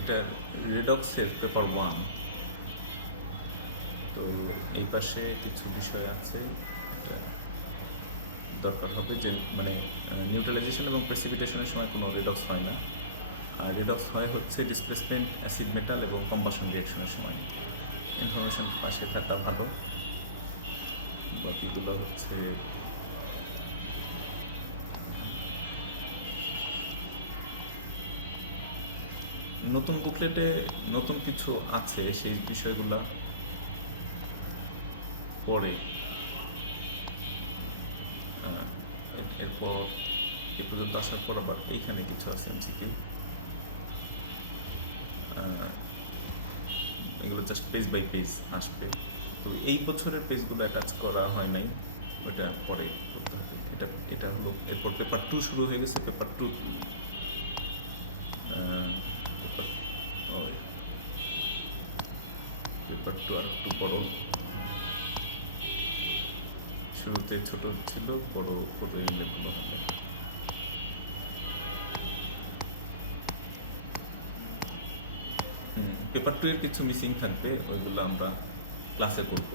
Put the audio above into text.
এটা রিডক্সের পেপার 1। তো এই পাশে কিছু বিষয় আছে, এটা দরকার হবে যে মানে নিউট্রালাইজেশন এবং প্রেসিপিটেশনের সময় কোনো রিডক্স হয় না। আর রিডক্স হয় হচ্ছে ডিসপ্লেসমেন্ট, অ্যাসিড মেটাল এবং কম্বাশন রিয়াকশনের সময়। ইনফরমেশন পাশে থাকা ভালো। বাকিগুলো হচ্ছে নতুন বুকলেটে নতুন কিছু আছে, সেই বিষয়গুলো পরে। এরপর এ পর্যন্ত আসার পর আবার এইখানে কিছু আছে এমসিকিউ, এগুলো জাস্ট পেজ বাই পেজ আসবে। তো এই বছরের পেজগুলো অ্যাটাচ করা হয় নাই, ওটা পরে করতে হবে। এটা হলো, এরপর পেপার 2 শুরু হয়ে গেছে। পেপার 2 আর একটু বড়, শুরুতে ছোট ছিল, বড় করে নিলে ভালো হবে। পেপার 2 এর কিছু মিসিং থাকবে, ওইগুলো আমরা ক্লাসে করবো।